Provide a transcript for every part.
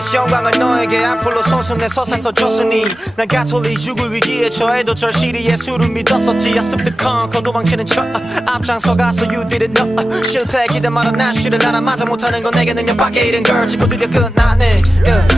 This 영광을 너에게 앞으로 손수내 서사서 줬으니 난 가톨릭 죽을 위기에 처해도 절실히 예수를 믿었었지. I slipped the con 도망치는 척 앞장서 가서 you didn't know 실패 기대 말아 난 쉬를 알아맞아 못하는 건 내게 능력밖에 이른 걸 짓고 드디어 끝나네.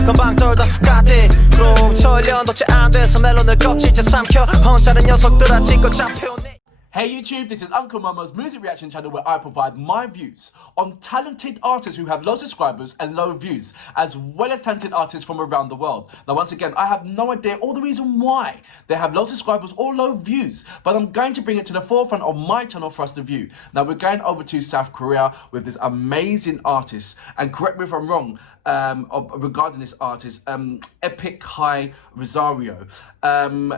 건방 떨다 훅 가대 그로부터 1년 도체 안 돼서 멜론을 껍질째 삼켜 혼자는 녀석들아 찍고 잡혀내. Hey YouTube, this is Uncle Momo's music reaction channel where I provide my views on talented artists who have low subscribers and low views, as well as talented artists from around the world. Now once again, I have no idea or the reason why they have low subscribers or low views, but I'm going to bring it to the forefront of my channel for us to view. Now we're going over to South Korea with this amazing artist, and correct me if I'm wrong regarding this artist, Epik High Rosario,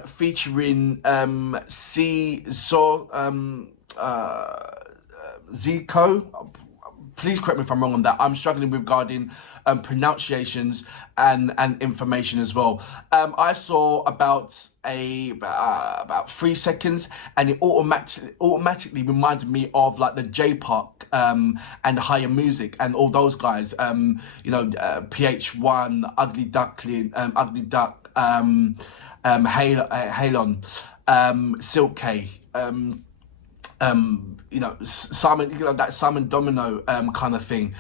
featuring ZICO. Please correct me if I'm wrong on that. I'm struggling regarding pronunciations and information as well. I saw about 3 seconds, and it automatically reminded me of like the J-Pop and Higher Music and all those guys. You know, PH1, Ugly Duckling, Ugly Duck, Halon, Silk K. You know, Simon, you know, that Simon Domino kind of thing.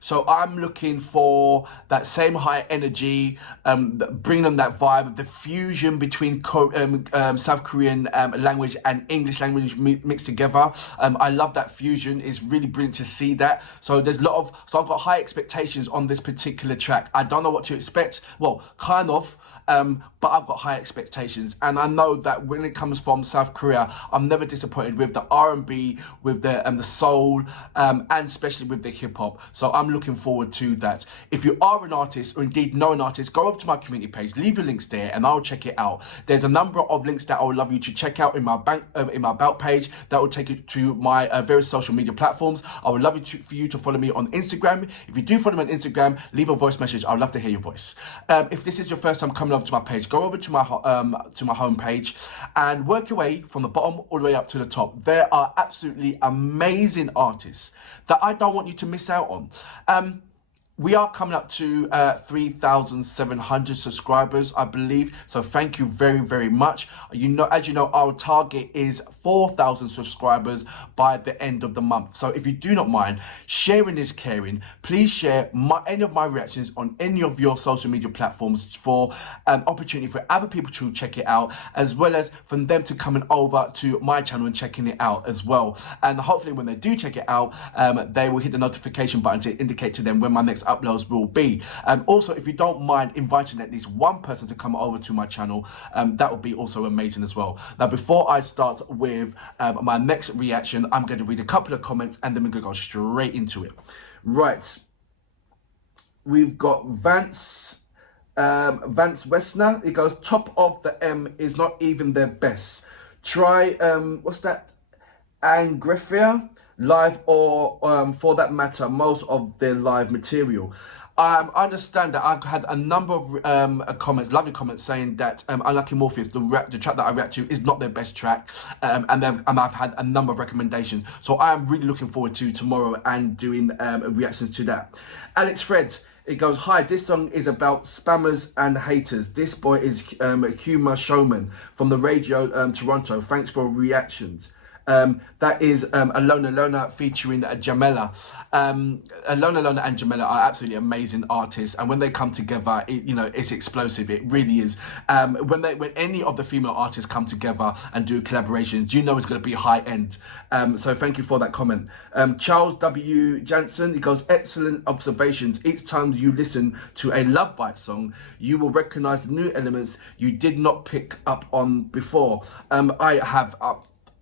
So I'm looking for that same high energy, bring them that vibe, the fusion between South Korean language and English language mixed together. I love that fusion. It's really brilliant to see that. So there's a lot of, so I've got high expectations on this particular track. I don't know what to expect. Well, kind of, but I've got high expectations, and I know that when it comes from South Korea, I'm never disappointed with the R&B, with the soul, and especially with the hip hop. So I'm looking forward to that. If you are an artist, or indeed know an artist, go over to my community page, leave your links there, and I'll check it out. There's a number of links that I would love you to check out in my about page that will take you to my various social media platforms. I would love for you to follow me on Instagram. If you do follow me on Instagram, leave a voice message. I'd love to hear your voice. If this is your first time coming over to my page, go over to my home page and work your way from the bottom all the way up to the top. There are absolutely amazing artists that I don't want you to miss out on. We are coming up to 3,700 subscribers, I believe. So thank you very, very much. You know, as you know, our target is 4,000 subscribers by the end of the month. So if you do not mind, sharing is caring. Please share any of my reactions on any of your social media platforms for an opportunity for other people to check it out, as well as for them to coming over to my channel and checking it out as well. And hopefully when they do check it out, they will hit the notification button to indicate to them when my next uploads will be. Also, if you don't mind inviting at least one person to come over to my channel, that would be also amazing as well. Now, before I start with my next reaction, I'm going to read a couple of comments and then we're going to go straight into it. Right, we've got Vance Westner. It goes, top of the M is not even their best. Try what's that, Angrefia live, or for that matter most of their live material. I understand that I've had a number of comments, lovely comments, saying that Unlucky Morpheus, the track that I react to, is not their best track, and I've had a number of recommendations. So I am really looking forward to tomorrow and doing reactions to that. Alex Fred, it goes, hi, this song is about spammers and haters. This boy is a humour showman from the radio Toronto. Thanks for reactions. That is Alona featuring Jamela. Alona and Jamela are absolutely amazing artists, and when they come together, you know, it's explosive. It really is. When any of the female artists come together and do collaborations, you know it's going to be high end. So thank you for that comment. Charles W. Jansen, he goes, excellent observations. Each time you listen to a Love Bite song, you will recognize the new elements you did not pick up on before.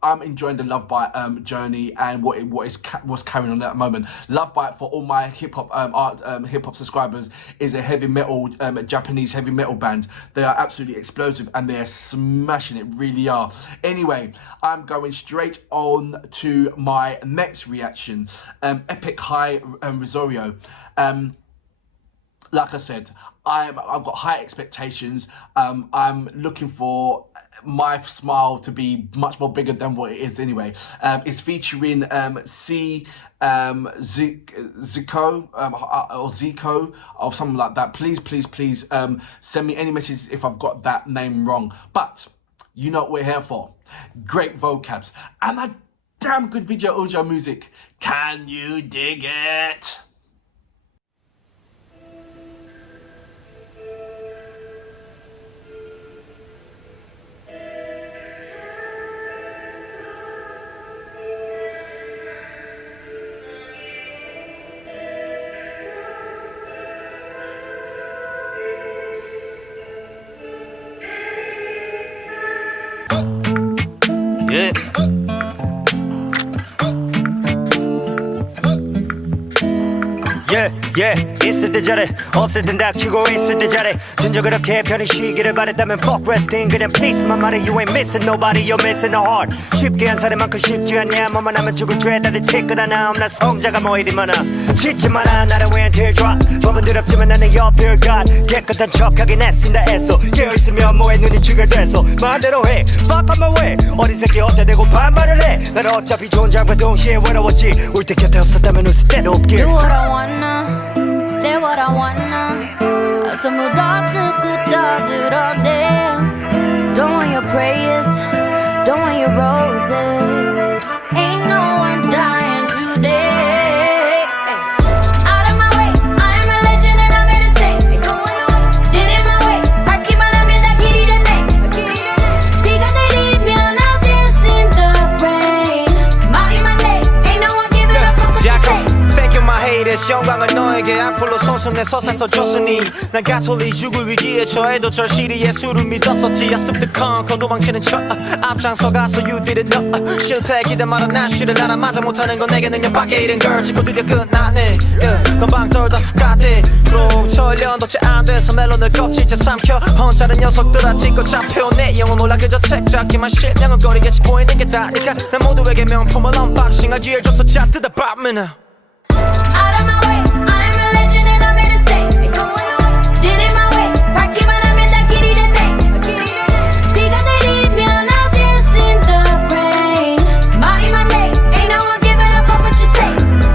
I'm enjoying the Love Bite journey and what's carrying on at the moment. Love Bite, for all my hip hop subscribers, is a heavy metal Japanese heavy metal band. They are absolutely explosive and they're smashing it, really are. Anyway, I'm going straight on to my next reaction. Epik High Rosario. like I said, I've got high expectations. I'm looking for my smile to be much more bigger than what it is anyway. It's featuring ZICO or ZICO or something like that. Please send me any messages if I've got that name wrong. But you know what we're here for. Great vocabs and a damn good video audio music. Can you dig it? Yeah. 있을 때 잘해 없을 땐 닥치고 있을 때 잘해 진짜 그렇게 편히 쉬기를 바랬다면 fuck resting 그냥 please 만 말해 you ain't missing nobody you're missing a heart 쉽게 한 사람만큼 쉽지 않냐 뭐만 하면 죽을 죄 다들 티끌어나 나 성자가 뭐 이리 많아 짓지 마라 나를 위한 teardrop 법은 두렵지만 나는 your pure God 깨끗한 척하긴 애쓴다 애써 깨어있으면 뭐해 눈이 찌글대서 마음대로 해 fuck on my way 어린 새끼 어때 대고 반말을 해난 어차피 좋은 장과 동시에 외로웠지 울 때 곁에 없었다면 웃을 때도 없길 Do what I wanna Say what I wanna 선물 듣고 떠들어대 Don't want your prayers Don't want your roses Ain't no one dying today Out of my way I'm a legend and I'm here to stay going away Did it my way 밝기만 하면 다 길이 됐네 비가 내리면 I'll dance in the rain 말이 많네 Ain't no one giving up on what you say Thank you my haters 영광은 너에게 앞으로 손수내 서서 줬으니 난 가톨릭 죽을 위기에 처해도 절실히 예수를 믿었었지 I slipped the con 도망치는 척 앞장서 가서 you didn't know 실패 기대마다 난 쉬를 알아맞아 못하는 건 내게 능력밖에 이른 걸 짚고 드디어 끝나네 건방 떨다 훅 가대 그럼 철련 덕지 안 돼서 멜론을 껍질째 삼켜 혼자는 녀석들아 찍고 잡혀 내 영혼 몰라 그저 책 잡기만 실명은거리겠지 보이는 게 다니까 난 모두에게 명품을 언박싱할 기회를 줬어 자 뜯어봐면 Out of my way, I'm a legend and I'm here to stay. going away, did it my way. 밝기만 하면 다 길이 됐네. 비가 내리면 I'll dance in the rain. 말이 많네, ain't no one giving up on what you say.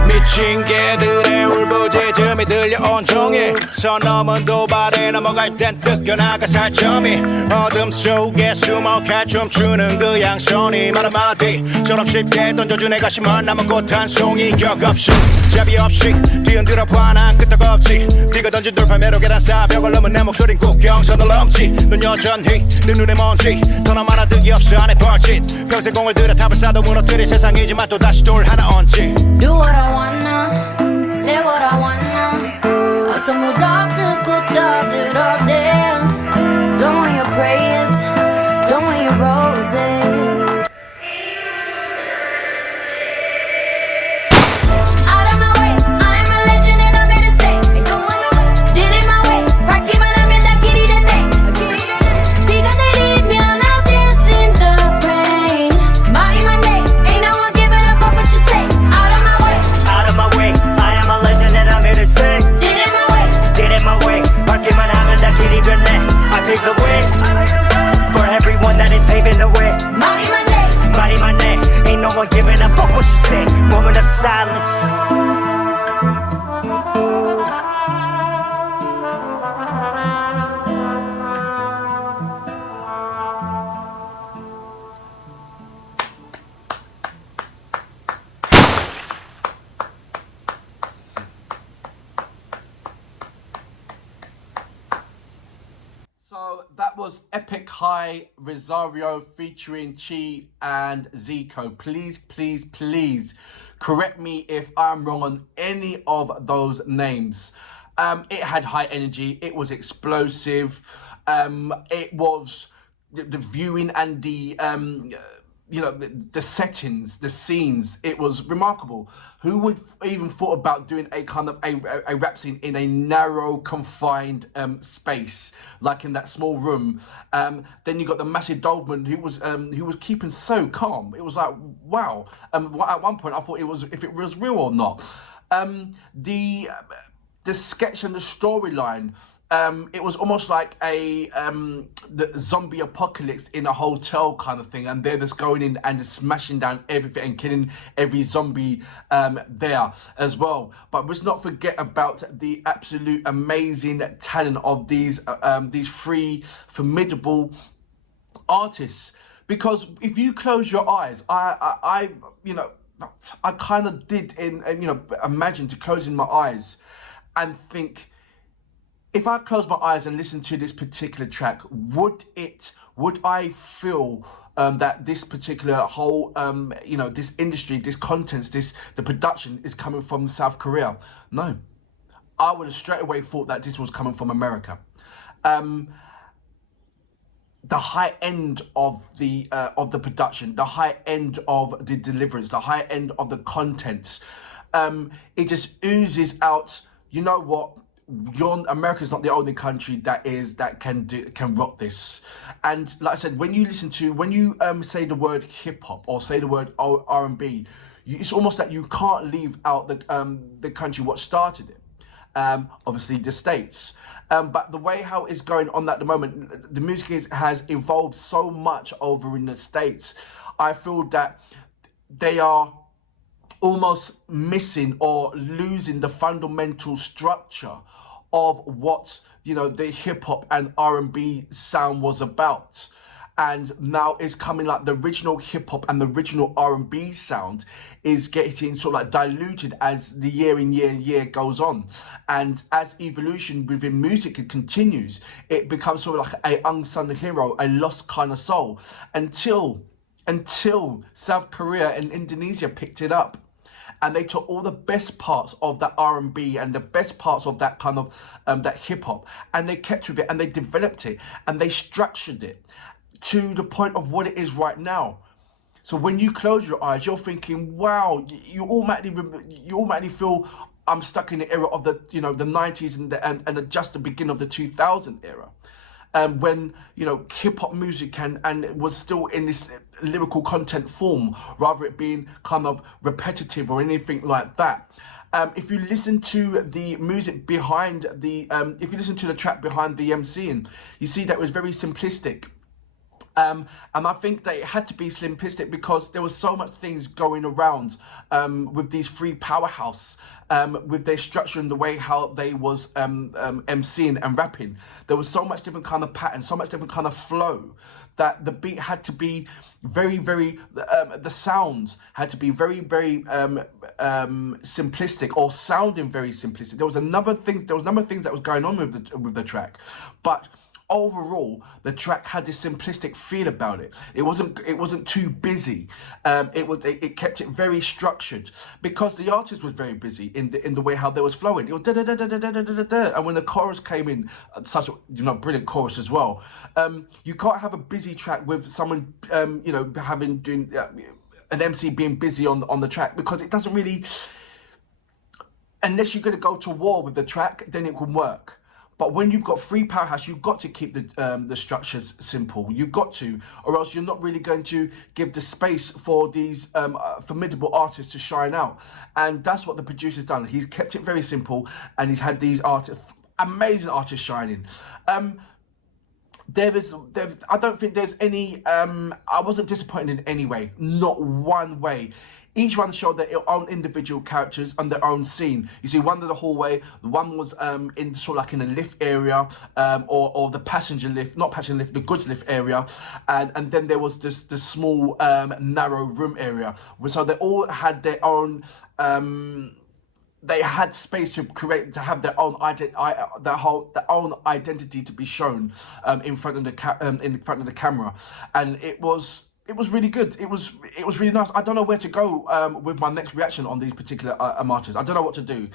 미친 개들의 울부짖음이 들려온 종일 선 넘은 도발에 넘어갈 땐 뜯겨나가 살점이 어둠 속에 숨어가 춤추는 그 양손이 말 한마디처럼 쉽게 던져준 애가 심한 남은 꽃 한 송이 격없이 잡이 없이 뒤흔들어 봐난 끄떡없지 네가 던진 돌팔 매로 계단 쌓아 벽을 넘은 내 목소린 꼭 경선을 넘지 눈 여전히 내 눈에 먼지 더 남아나 득이 없어 안에 벌짓 평생 공을 들여 탑을 쌓아도 무너뜨릴 세상이지만 또 다시 돌 하나 얹지 Do what I wanna, say what I wanna. 선물 듣고 떠들어대. Don't want your prayers, don't want your roses. Out of my way, I'm a legend and I'm here to stay. going away, did it my way. 밝기만 하면 다 길이 됐네. 비가 내리면 I'll dance in the rain. 말이 많네, ain't no one giving up on what you say. Out of my way, Out of my way I am a legend and I'm here to stay did it my way. Get in my way 밝기만 하면 다 길이 됐네 I pick the way For everyone that is paving the way 말이 많네. 말이 많네 Ain't no one giving a fuck what you say Moment of silence So that was Epik High, Rosario featuring Chi and ZICO. Please correct me if I'm wrong on any of those names. It had high energy, it was explosive, it was the viewing and the the settings, the scenes, it was remarkable. Who would even thought about doing a kind of a rap scene in a narrow, confined space, like in that small room? Then you got the massive Doberman who was keeping so calm. It was like, wow. At one point I thought if it was real or not. the sketch and the storyline. It was almost like the zombie apocalypse in a hotel kind of thing, and they're just going in and just smashing down everything and killing every zombie there as well. But let's not forget about the absolute amazing talent of these three formidable artists. Because if you close your eyes, I kind of did imagine to closing my eyes and think, if I close my eyes and listen to this particular track, would I feel that this particular whole, this industry, this contents, the production is coming from South Korea? No, I would have straight away thought that this was coming from America. The high end of the production, the high end of the deliverance, the high end of the contents, it just oozes out. You know what? America's not the only country that can rock this. And like I said, when you say the word hip hop or say the word R&B, it's almost like you can't leave out the country what started it. Obviously the States, but the way how it's going on at the moment, the music has evolved so much over in the States. I feel that they are almost missing or losing the fundamental structure of what the hip hop and R&B sound was about. And now it's coming like the original hip hop and the original R&B sound is getting sort of like diluted as the year goes on. And as evolution within music continues, it becomes sort of like a unsung hero, a lost kind of soul, until South Korea and Indonesia picked it up. And they took all the best parts of that R&B and the best parts of that kind of that hip hop, and they kept with it and they developed it and they structured it to the point of what it is right now. So when you close your eyes, you're thinking, wow, you automatically feel I'm stuck in the era of the the 90s and just the beginning of the 2000 era. When hip hop music and it was still in this lyrical content form, rather it being kind of repetitive or anything like that. If you listen to the music behind if you listen to the track behind the MCing, you see that it was very simplistic. And I think that it had to be simplistic because there was so much things going around with these three powerhouse, with their structure and the way how they was MCing and rapping. There was so much different kind of pattern, so much different kind of flow, that the beat had to be very, very, the sounds had to be very, very simplistic or sounding very simplistic. There was a number of things that was going on with the track, but overall, the track had this simplistic feel about it. It wasn't too busy. It kept it very structured because the artist was very busy in the way how they was flowing. It was da da da da da da da da, and when the chorus came in, such a brilliant chorus as well. You can't have a busy track with someone doing an MC being busy on the track, because it doesn't really. Unless you're going to go to war with the track, then it can work. But when you've got three powerhouse, you've got to keep the structures simple. You've got to, or else you're not really going to give the space for these formidable artists to shine out. And that's what the producer's done. He's kept it very simple, and he's had these amazing artists shining. I don't think there's any. I wasn't disappointed in any way, not one way. Each one showed their own individual characters and their own scene. You see, one in the hallway, one was in sort of like in a lift area, or the passenger lift, not passenger lift, the goods lift area, and then there was the small narrow room area. So they all had their own. They had space to have their own own identity to be shown in front of the camera, and it was really good. It was really nice. I don't know where to go with my next reaction on these particular artists. I don't know what to do.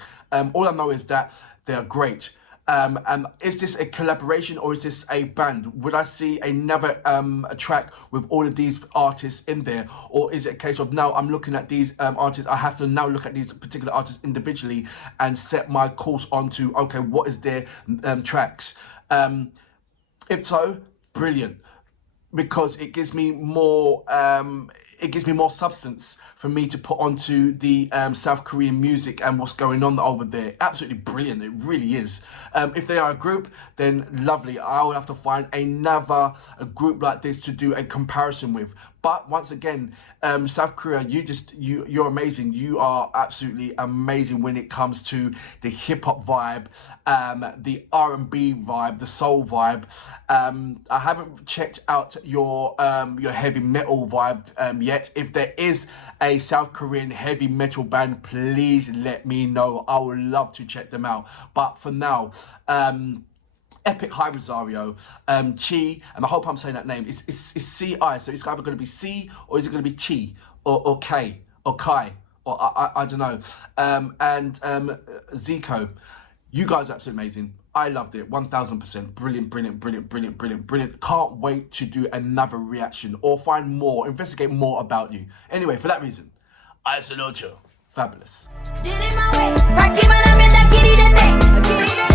All I know is that they are great. And is this a collaboration or is this a band? Would I see another a track with all of these artists in there? Or is it a case of now I'm looking at these artists, I have to now look at these particular artists individually and set my course onto, okay, what is their tracks? If so, brilliant. Because it gives me more, it gives me more substance for me to put onto the South Korean music and what's going on over there. Absolutely brilliant, it really is. If they are a group, then lovely. I will have to find another group like this to do a comparison with. But once again, South Korea, you're amazing. You are absolutely amazing when it comes to the hip hop vibe, the R&B vibe, the soul vibe. I haven't checked out your heavy metal vibe yet. If there is a South Korean heavy metal band, please let me know. I would love to check them out. But for now, Epik High Rosario, Chi, and I hope I'm saying that name. It's C-I, so it's either going to be C or is it going to be Chi or K or Kai or I don't know. And ZICO, you guys are absolutely amazing. I loved it, 1000%. Brilliant, brilliant, brilliant, brilliant, brilliant, brilliant. Can't wait to do another reaction or find more, investigate more about you. Anyway, for that reason, I salute you. Fabulous. Did it my way. Rocky when I'm in that kitty the neck.